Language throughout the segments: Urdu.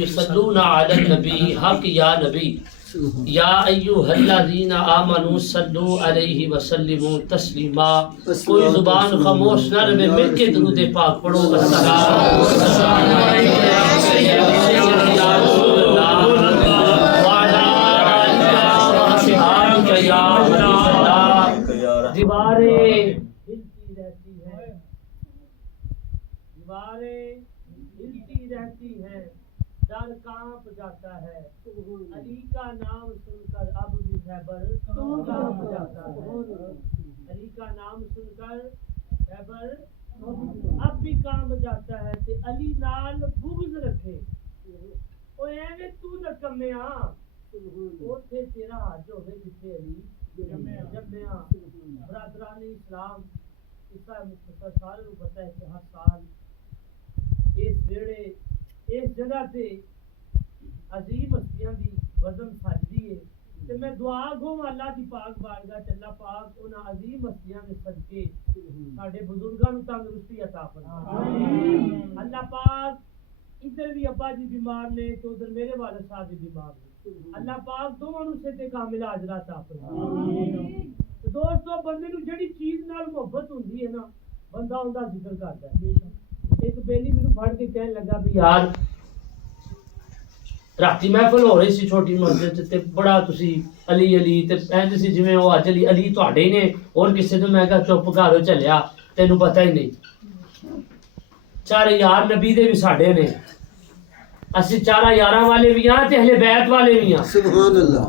یصلون علی النبی حق یا نبی یا ایھا الذین آمنوا صلوا علیہ وسلموا تسلیما. کوئی زبان خاموش نہ رہے، مل کے درود پاک پڑھو. السلام علیکم یا سیدنا رسول اللہ وعلی آلہ وصحبہ یا رسول اللہ. دیواریں ہلتی رہتی ہیں، دیواریں ہلتی رہتی ہیں، در کانپ جاتا ہے. علی کا نام سن کر اب بھی خیبر کانپ جاتا ہے. علی کا نام سن کر خیبر اب بھی کانپ جاتا ہے. تے علی نال بغض رکھے او ایویں تو نہ کمیا اوتھے تیرا حج ہوے جتھے علی جمیا. برادران اسلام اس کا مختصر سارے کو پتہ ہے کہ ہر سال اس ویڑے اس جگہ تے عظیم ہستیاں دی وزن سجدی ہے. تے میں دعا گوں اللہ دی پاک بارگاہ تے اللہ پاک انہاں عظیم ہستیاں دے صدقے ساڈے بزرگاں نوں تندرستی عطا فرمائے. اللہ پاک ادھر بھی ابا جی بیمار نے تو ادھر میرے والد صاحب بھی بیمار نے. اللہ پاک دونوں نوں صحت کاملہ اجر عطا فرمائے. دوستو بندے نوں جڑی چیز نال محبت ہوندی ہے نا بندہ اوندا ذکر کردا ہے. ایک بیلی مینوں پڑھ کے کہن لگا بھی یار راتی محفل ہو رہی سی چھوٹی مسجد تے بڑا تسی علی علی تے اینج سی جویں او اج علی علی تواڈے ہی نے اور کسے تو. میں کہا چپ کر چلیا تینوں پتہ ہی نہیں. چارے یار نبی دے بھی ساڈے نے، اسی چارہ یاراں والے بھی ہاں تے اہل بیت والے بھی ہاں. سبحان اللہ.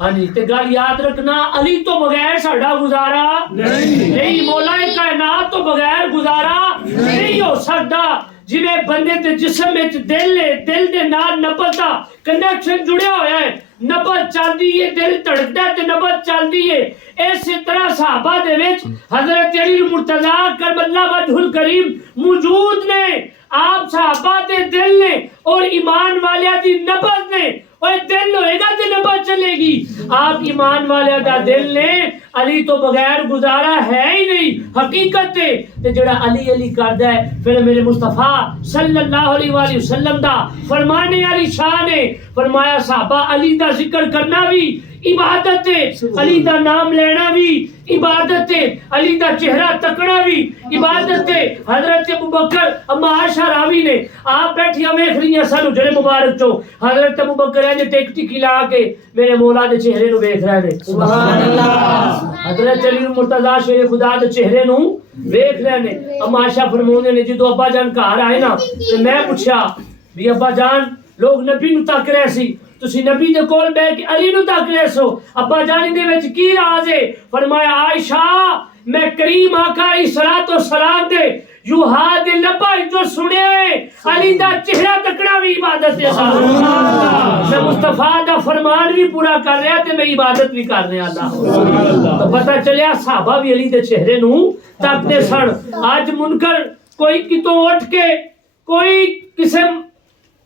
ہاں جی تے گل یاد رکھنا علی تو بغیر ساڈا گزارا نہیں، مولا کائنات تو بغیر گزارا نہیں ہو سکتا. جویں بندے تے جسم وچ دل ہے، دل دے نال نبض دا کنیکشن جڑیا ہویا ہے، نبض چلدی ہے، دل دھڑکدا ہے تے نبض چلدی ہے. اسی طرح صحابہ دے وچ حضرت علی المرتضیٰ کرم اللہ وجہ الکریم موجود نے. آپ صحابہ دے دل نے اور ایمان والیاں دی نبض نے. اور دل ہوئے گا تے نبض چلے گی. آپ ایمان والیاں دا دل نے علی تو بغیر گزارا ہے ہی نہیں. حقیقت تے جڑا علی علی کردا ہے پھر میرے مصطفیٰ صلی اللہ علیہ وآلہ وسلم دا فرمانے والی شان ہے. فرمایا صحابہ علی دا ذکر کرنا بھی عبادت ہے، علی دا نام لینا بھی عبادت ہے، علی دا چہرہ تکنا بھی عبادت ہے. حضرت ابوبکر اما عائشہ راوی نے آپ بیٹھیاں ویکھ رہی ہیں سانو جڑے مبارک چوں حضرت ابوبکر نے ٹک ٹکی لا کے میرے مولا دے چہرے نو ویکھ رہے نے. سبحان اللہ. حضرت علی المرتضیٰ شیر خدا دے چہرے نو ویکھ رہے نے. اما عائشہ فرماوندے نے جدوں ابا جان گھر آئے نا تے میں پوچھا بھی ابا جان لوگ نبی نو تک رہے سی، تسی نبی دے کول بیٹھ کے علی نو تک رہے سو، ابا جان دے وچ کی راز ہے؟ فرمایا عائشہ میں کریم آقا علیہ الصلوۃ والسلام دے یو ہاتھ لبا جو سنے علی دا چہرہ تکنا بھی عبادت ہے. میں مصطفیٰ دا فرمان بھی پورا کر رہا تے میں عبادت بھی کر رہا. اللہ تو پتہ چلیا صحابہ بھی علی دے چہرے نو تکتے سن. اج منکر کوئی کتوں اٹھ کے کوئی کسے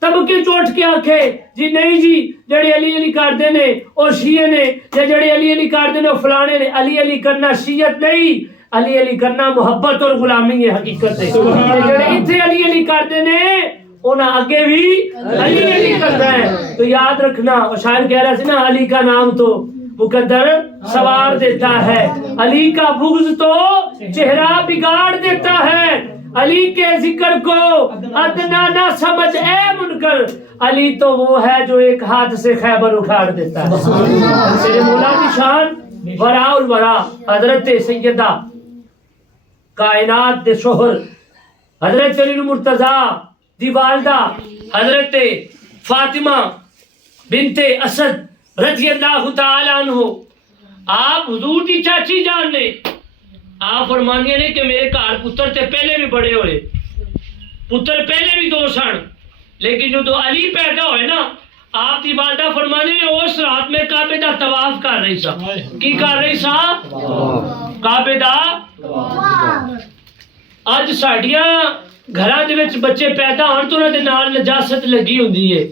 طبقے چوٹ کے آکھے جی نہیں جی جڑے علی علی کردے نے اور شیعہ نے، یا جڑے علی علی کردے نے اور فلانے نے. علی علی کرنا شیعت نہیں، علی علی کرنا محبت اور غلامی ہے. حقیقت ہے جڑے ایتھے علی علی کردے نے انہاں اگے بھی علی علی کرنا ہے. تو یاد رکھنا شاعر کہہ رہا سی نا علی کا نام تو مقدر سوار دیتا ہے، علی کا بغض تو چہرہ بگاڑ دیتا ہے. علی کے ذکر کو ادنا نہ سمجھ اے منکر، علی تو وہ ہے جو ایک ہاتھ سے خیبر اکھاڑ دیتا ہے. میرے مولا کی شان ورا الورا حضرت سیدہ کائنات دے شوہر حضرت علی المرتضیٰ دی والدہ حضرت فاطمہ بنت اسد رضی اللہ تعالی عنہ آپ حضور دی چاچی جان نے. آپ فرماندے نے کہ میرے گھر پتر تے پہلے بھی بڑے ہوئے، پتر پہلے بھی دو سن، لیکن جو علی پیدا ہوئے نا آپ دی والدہ فرماندے نے اس رات میں کعبے دا طواف کر رہی سا. کی کر رہی سا؟ کعبے دا. اج ساڈیاں گھراں دے وچ بچے پیدا ہون تو انہاں دے نال نجاست لگی ہوندی ہے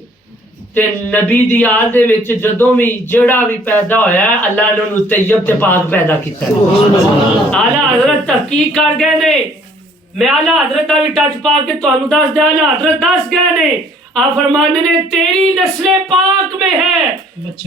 تے نبی دی آل دے وچ جدوں بھی جڑا بھی پیدا ہویا ہے اللہ نے انہوں طیب تے پاک پیدا کیتا ہے. اعلیٰ حضرت تحقیق کر گئے نے، میں اعلیٰ حضرت بھی ٹچ پا کے تانوں دس دیا. اعلیٰ حضرت دس گئے نے آپ فرمانے نے تیری نسل پاک میں ہے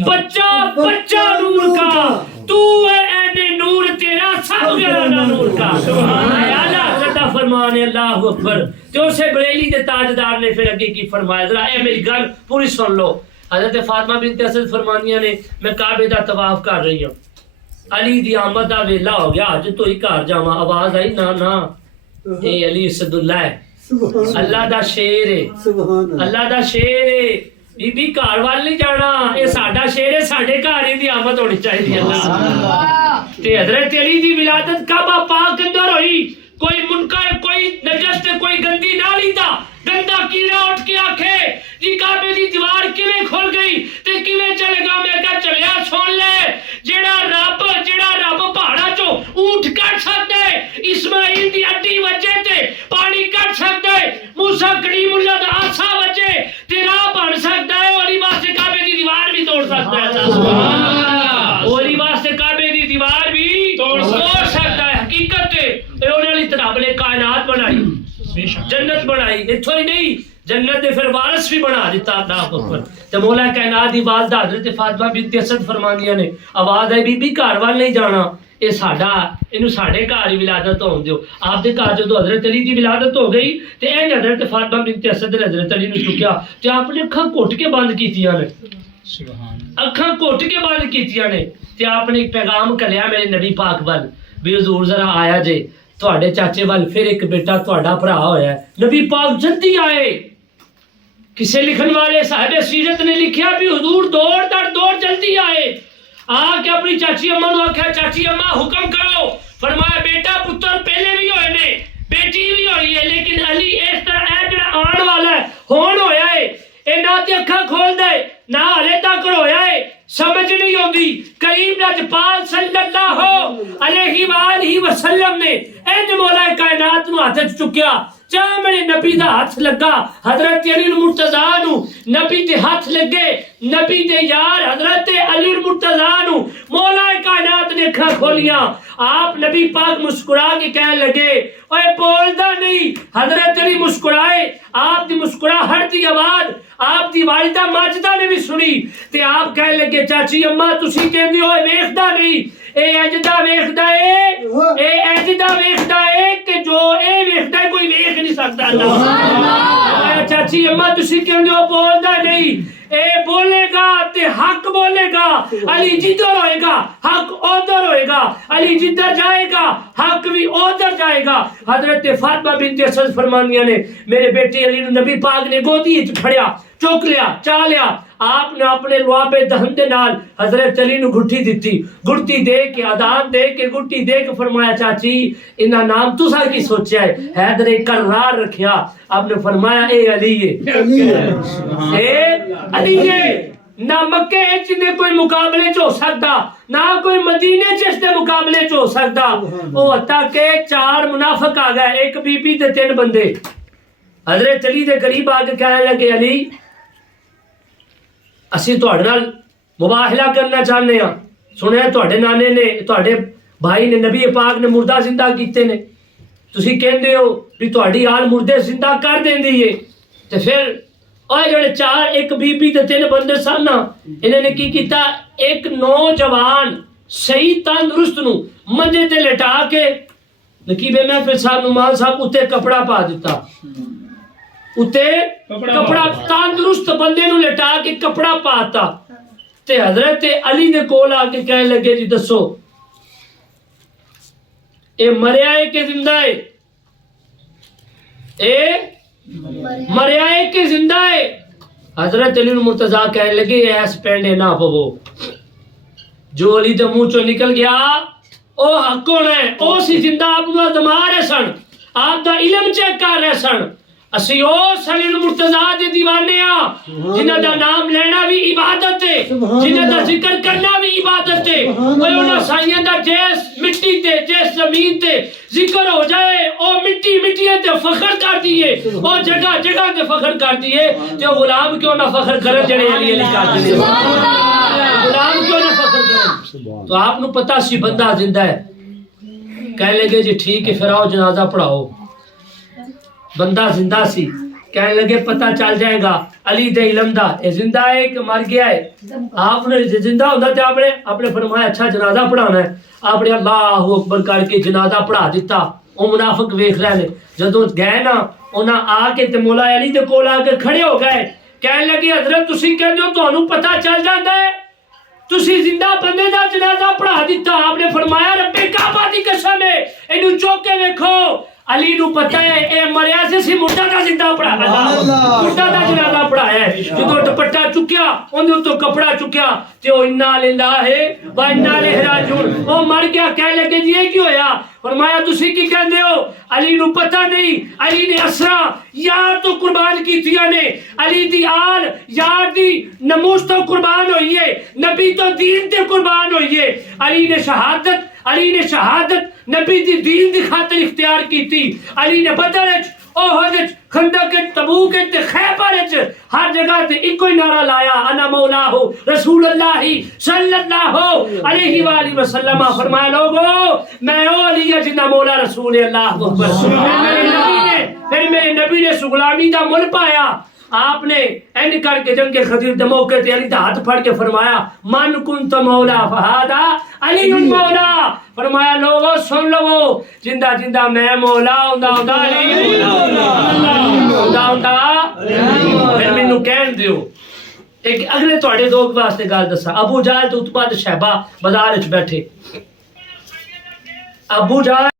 بچہ بچہ نور کا، تو ہے عین نور تیرا سب گرانا نور کا۔ اعلیٰ حضرت فرمانے اللہ اکبر۔ جو سے بریلی کے تاجدار نے پھر اگے کی فرمایا، ذرا اے میری گل پوری سن لو۔ حضرت فاطمہ بنت اسد فرمانیاں نے میں کعبے دا طواف کر رہی ہوں، علی دی آمد دا ویلا ہو گیا، اج تو ہی گھر جاواں، آواز آئی نا نا اے علی اسد اللہ ہے، اللہ دا شیر ہے، اللہ دا شیر ہے، بی بی گھر وال نہیں جانا، اے ساڈا شیر ہے، ساڈے گھر ہی دی آمد ہونی چاہیے۔ اللہ تے حضرت علی دی ولادت کعبہ پاک اندر ہوئی، کوئی منکر کوئی نجس کوئی گندی نالی دا گندا کیڑا اٹھ کے آکھے جی کعبے دی دیوار کیویں کھل گئی تے کیویں چلے گا، میں کہا چلیا سن لے، جیڑا رب پہاڑا چو اونٹ کٹ سکدا ہے، اسماعیل دی ہڈی وجے تے پانی کٹ سکدا ہے، موسیٰ کلیم اللہ دا آسا وجے تے راہ بن سکدا ہے، اولی واسطے کعبے دی دیوار بھی توڑ سکدا ہے۔ سبحان اللہ، اولی واسطے کعبے دی دیوار بھی توڑ سکدا ہے۔ حقیقت ہے انہوں نے رب نے کائنات بنائی، جنت بنائی، اتھوں ہی نہیں جنت دے پھر وارث بھی بنا دیتا اللہ اکبر۔ تے مولا کائنات دی والدہ حضرت فاطمہ بنت اسد فرماندیاں نے آواز آئی بی بی گھر وال نہیں جانا، اے ساڈا اینو ساڈے گھر ہی ولادت ہون دیو۔ آپ دے گھر جدوں حضرت علی دی ولادت ہو گئی تے این حضرت فاطمہ بنت اسد نے حضرت علی نو چکیا تے آپ نے اکھاں گھٹ کے بند کیتیاں نے، اکھاں گھٹ کے بند کیتیاں نے تے آپ نے ایک پیغام کلیا میرے نبی پاک ول بھی حضور ذرا آیا جے تواڈے چاچے وال پھر ایک بیٹا تواڈا بھرا ہویا ہے۔ نبی پاک جلدی آئے، کسے لکھن والے صاحب سیرت نے لکھیا بھی حضور دوڑ در دوڑ جلدی آئے، آ کے اپنی چاچی اماں نو آکھیا چاچی اماں حکم کرو، فرمایا بیٹا پتر پہلے بھی ہوئے نے بیٹی بھی ہوئی ہے، لیکن علی اس طرح اے جڑا آن والا ہے ہون ہویا ہے، اے نہ تے اکھاں کھول دے نہ ہلے تک رویا ہے، سمجھ نہیں ہوندی۔ کریم لجپال صلی اللہ علیہ وآلہ وسلم نے انج مولا کائنات نو ہاتھ چکیا، جہاں میرے نبی دا ہاتھ لگا حضرت علی المرتضیٰ نو، نبی دے ہاتھ لگے نبی دے یار حضرت علی المرتضیٰ نو، مولا کائنات نے اکھاں کھولیاں، آپ نبی پاک مسکرا کے کہنے لگے اوے بولدا نہیں، حضرت علی مسکرائے، آپ دی مسکراہٹ دی آواز آپ دی والدہ ماجدہ نے بھی سنی تے آپ کہنے لگے چاچی اماں تسی کہندے ہو ویکھدا نہیں، اے اجدا ویکھدا اے اجدا ویکھدا اے کہ جو اے ویکھدا ہے کوئی ویکھ نہیں سکتا۔ اللہ چاچی اماں تسی کہندے ہو بولدا نہیں، اے بولے گا تے حق بولے گا، علی جدھر ہوئے گا حق ادھر ہوئے گا، علی جدھر جائے گا حق بھی ادھر جائے گا۔ حضرت فاطمہ بنت اسد فرمانیاں نے میرے بیٹے علی نبی پاک نے گودی وچ پھڑیا، چوک لیا چا لیا، آپ نے اپنے لواب دہن دے نال حضرت علی نو گھٹی دیتی، گھٹی دے کے اذان دے کے گھٹی دے کے فرمایا چاچی انہاں نام تساں کی سوچیا ہے، حیدر کرار رکھیا، آپ نے فرمایا اے علی اے علی نہ مکے چ دے کوئی مقابلے چ ہو سکتا نہ کوئی مدینے چ اس دے مقابلے چ ہو سکتا۔ او حتیٰ کہ 4 منافق آ گئے، ایک بی بی تے 3 بندے حضرت علی دے قریب آ کے کہنے لگے علی اسی تواڈے نال مباہلہ کرنا چاہنے ہاں، سنیا تواڈے نانے نے تواڈے بھائی نے نبی پاک نے مردہ زندہ کیتے نے، تسی کہندے ہو بھی تواڈی آل مردے زندہ کر دیندی ہے، تے پھر اور جڑے 4 ایک بی بی تے 3 بندے سن انہوں نے کی کیتا، ایک نوجوان صحیح تندرست نو منجے تے لٹا کے نقیب محفل صاحب نعمان صاحب اتنے کپڑا پا دیتا، اتنے کپڑا تندرست بندے نو لٹا کے کپڑا پاتا تے حضرت علی دے کول آ کے کہنے لگے جی دسو اے مریا ہے کہ زندہ ہے، اے مریا ہے کہ زندہ ہے؟ حضرت علی المرتضیٰ کہنے لگے ایس پینڈے نہ پو، جو علی دے منہ چوں نکل گیا او حق ہونا ہے، او سی زندہ آپ دا دما رہے سن، آپ دا علم چیک کر رہے سن، اسی او علی المرتضیٰ دے دیوانے ہاں جنہ دا نام لینا بھی عبادت ہے، جنہ دا ذکر کرنا بھی عبادت ہے، انہاں سائیاں دا جیس مٹی تے جیس زمین تے ذکر ہو جائے او مٹی مٹیاں تے فخر کر دیئے، او جگہ جگہ تے فخر کر دیئے، تے غلام کیوں نہ فخر کرن جڑے علی علی کر دیئے، غلام کیوں نہ فخر کرن۔ تو آپ نو پتا سی بندہ زندہ ہے، کہہ لگے جی ٹھیک ہے پھر آؤ جنازہ پڑھاؤ، بندہ زندہ سی، کہنے لگے پتہ چل جائے گا علی دے علم دا اے زندہ ہے کہ مر گیا ہے. آپ نے زندہ ہوتا تو آپ نے فرمایا اچھا جنازہ پڑھانا ہے. آپ نے اللہ اکبر کر کے جنازہ پڑھا دیتا. وہ منافق ویکھ رہے نے جدوں گئے نا انہاں آ کے تے مولا علی دے کول آ کے کھڑے ہو گئے. کہنے لگے حضرت تسی کہندے ہو تانوں پتہ چل جاندا ہے تسی زندہ بندے دا جنازہ پڑھا دیتا. آپ نے فرمایا رب کعبہ دی قسم ہے اینو چوک کے ویکھو علی نو پتہ ہے اے مریا سے مردہ دا زندہ پڑھانا تھا. مردہ دا جنازہ پڑھایا ہے. جدوں دوپٹہ چکیا اون تو کپڑا چکیا تے او انا للہ و انا الیہ راجعون او مر گیا. کہنے لگے جی یہ کی ہویا؟ فرمایا تسی کی کہندے ہو علی نو پتہ نہیں علی نے اسرا یار تو قربان کیتیاں نے علی دی آل یار دی نموز تو قربان ہوئی ہے نبی تو دین تے قربان ہوئی ہے. علی نے شہادت نبی دی دین دی خاطر اختیار کی تھی. علی نے بدر وچ احد وچ خندق وچ تبوک وچ خیبر وچ ہر جگہ تے ایک ہی نعرہ لایا انا مولا رسول اللہ صلی اللہ علیہ وآلہ وسلم. فرمایا لوگو میں او علی ہاں جنہ مولا رسول اللہ اکبر. پھر میرے نبی نے غلامی دا مل پایا. آپ نے اینڈ کر کے جنگ خدیر دے موقع تے علی دا ہاتھ پھڑ کے فرمایا من کنت مولا فہذا علی مولا. فرمایا لوگو سن لو جندہ جندہ میں مولا ہوندا علی ہوندا. پھر مینوں کہن دیو ایک اگلے تواڈے دو واسطے گل دسا. ابو جہل تے عتبہ تے شیبہ بازار وچ بیٹھے. ابو جہل